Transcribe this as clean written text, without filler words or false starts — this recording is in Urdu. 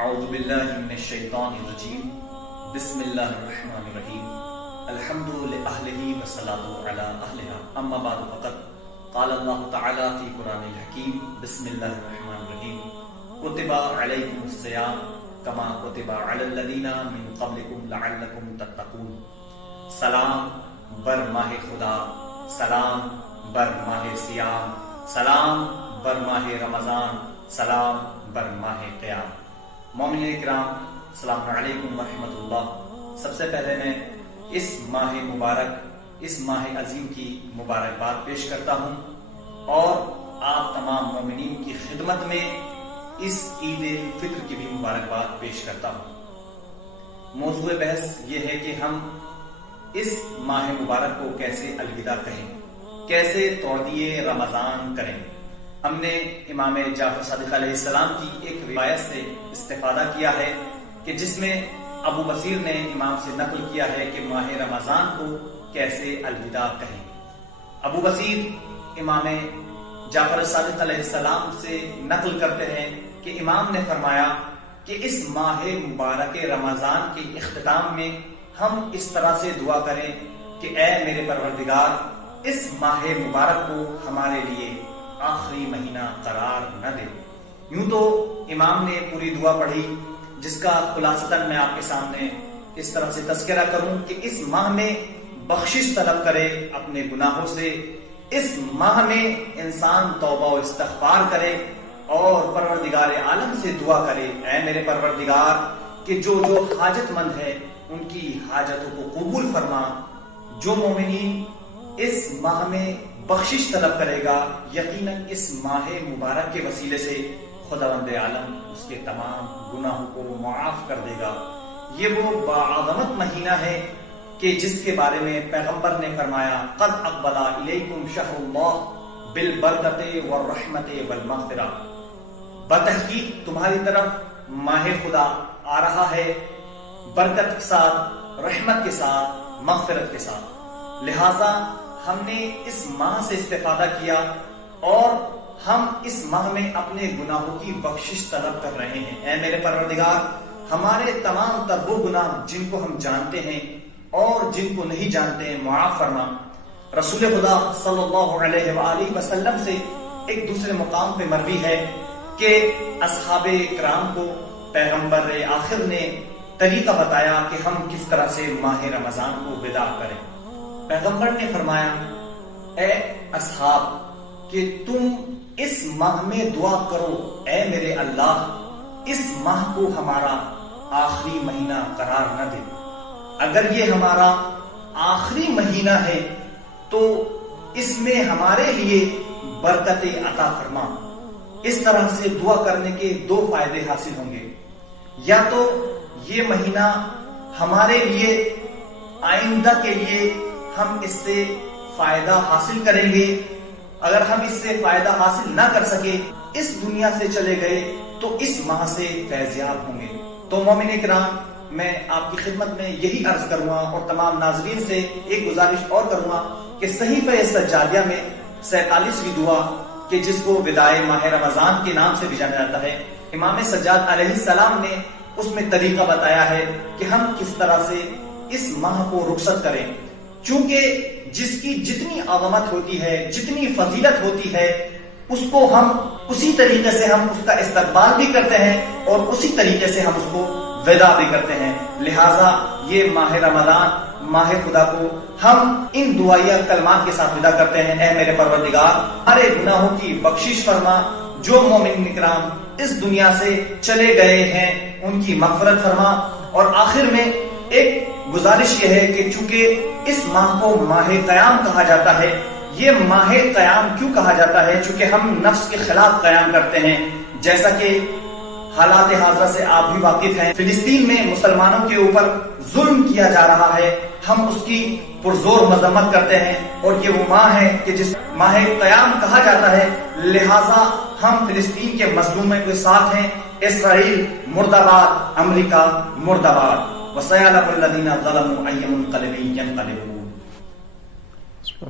اعوذ باللہ من الشیطان الرجیم بسم اللہ الرحمن الرحیم الحمد للہ والصلاة علی اہلہا اما بعد فقط قال اللہ تعالی فی قرآن الحکیم بسم اللہ الرحمن الرحیم کتب علیکم الصیام کما کتب علی الذین من قبلکم لعلکم تتقون. سلام بر ماہ خدا، سلام بر ماہ سیام، سلام بر ماہ رمضان، سلام بر ماہ قیام. مومنین کرام السلام علیکم ورحمۃ اللہ. سب سے پہلے میں اس ماہ مبارک، اس ماہ عظیم کی مبارکباد پیش کرتا ہوں اور آپ تمام مومنین کی خدمت میں اس عید الفطر کی بھی مبارکباد پیش کرتا ہوں. موضوع بحث یہ ہے کہ ہم اس ماہ مبارک کو کیسے الوداع کہیں، کیسے توڑیے رمضان کریں. ہم نے امام جعفر صادق علیہ السلام کی ایک روایت سے استفادہ کیا ہے کہ جس میں ابو بصیر نے امام سے نقل کیا ہے کہ ماہ رمضان کو کیسے الوداع کہیں. ابو بصیر امام جعفر صادق علیہ السلام سے نقل کرتے ہیں کہ امام نے فرمایا کہ اس ماہ مبارک رمضان کے اختتام میں ہم اس طرح سے دعا کریں کہ اے میرے پروردگار، اس ماہ مبارک کو ہمارے لیے آخری مہینہ قرار نہ دے. یوں تو امام نے پوری دعا پڑھی جس کا خلاصتاً میں آپ کے سامنے اس طرح سے تذکرہ کروں کہ اس ماہ میں بخشش طلب کرے اپنے گناہوں سے، اس ماہ میں انسان توبہ و استغفار کرے اور پروردگار عالم سے دعا کرے اے میرے پروردگار کہ جو حاجت مند ہے ان کی حاجتوں کو قبول فرما. جو مومنین اس ماہ میں بخشش طلب کرے گا یقیناً اس ماہ مبارک کے وسیلے سے خداوند عالم اس کے تمام گناہوں کو معاف کر دے گا. یہ وہ باعظمت مہینہ ہے کہ جس کے بارے میں پیغمبر نے فرمایا قد اقبل الیکم شہر اللہ بالبرکۃ والرحمۃ والمغفرہ. بتحقیق تمہاری طرف ماہ خدا آ رہا ہے برکت کے ساتھ، رحمت کے ساتھ، مغفرت کے ساتھ. لہذا ہم نے اس ماہ سے استفادہ کیا اور ہم اس ماہ میں اپنے گناہوں کی بخشش طلب کر رہے ہیں. اے میرے پروردگار، ہمارے تمام تر وہ گناہ جن کو ہم جانتے ہیں اور جن کو نہیں جانتے ہیں معاف فرما. رسول خدا صلی اللہ علیہ وآلہ وسلم سے ایک دوسرے مقام پہ مروی ہے کہ اصحاب کرام کو پیغمبر آخر نے طریقہ بتایا کہ ہم کس طرح سے ماہ رمضان کو وداع کریں. پیغمبر نے فرمایا اے اصحاب کہ تم اس ماہ میں دعا کرو اے میرے اللہ اس ماہ کو ہمارا آخری مہینہ قرار نہ دے. اگر یہ ہمارا آخری مہینہ ہے تو اس میں ہمارے لیے برکت عطا فرما. اس طرح سے دعا کرنے کے دو فائدے حاصل ہوں گے. یا تو یہ مہینہ ہمارے لیے آئندہ کے لیے ہم اس سے فائدہ حاصل کریں گے. اگر ہم اس سے فائدہ حاصل نہ کر سکے، اس دنیا سے چلے گئے، تو اس ماہ سے فیضیاب ہوں گے. تو مومنین کرام، میں آپ کی خدمت میں یہی عرض کروں گا اور تمام ناظرین سے ایک گزارش اور کروں گا کہ صحیفہ سجادیہ میں 47ویں دعا کہ جس کو وداع ماہ رمضان کے نام سے بھی جانا جاتا ہے، امام سجاد علیہ السلام نے اس میں طریقہ بتایا ہے کہ ہم کس طرح سے اس ماہ کو رخصت کریں. چونکہ جس کی جتنی عظمت ہوتی ہے، جتنی فضیلت ہوتی ہے، اس کو ہم اسی طریقے سے ہم اس کا استقبال بھی کرتے ہیں اور اسی طریقے سے ہم اس کو وداع بھی کرتے ہیں. لہٰذا یہ ماہ رمضان، ماہ خدا کو ہم ان دعائیہ کلمات کے ساتھ وداع کرتے ہیں اے میرے پروردگار ہمارے گناہوں کی بخشش فرما. جو مومن کرام اس دنیا سے چلے گئے ہیں ان کی مغفرت فرما. اور آخر میں ایک گزارش یہ ہے کہ چونکہ اس ماہ کو ماہ قیام کہا جاتا ہے. یہ ماہ قیام کیوں کہا جاتا ہے؟ چونکہ ہم نفس کے خلاف قیام کرتے ہیں. جیسا کہ حالات حاضرہ سے آپ بھی واقف ہیں، فلسطین میں مسلمانوں کے اوپر ظلم کیا جا رہا ہے. ہم اس کی پرزور مذمت کرتے ہیں اور یہ وہ ماہ ہے کہ جس ماہ قیام کہا جاتا ہے. لہٰذا ہم فلسطین کے مظلوموں کے ساتھ ہیں. اسرائیل مرد آباد، امریکہ مرد آباد. وَسَيَعْلَمُ الَّذِينَ ظَلَمُوا أَيَّ مُنقَلِبٍ يَنقَلِبُونَ.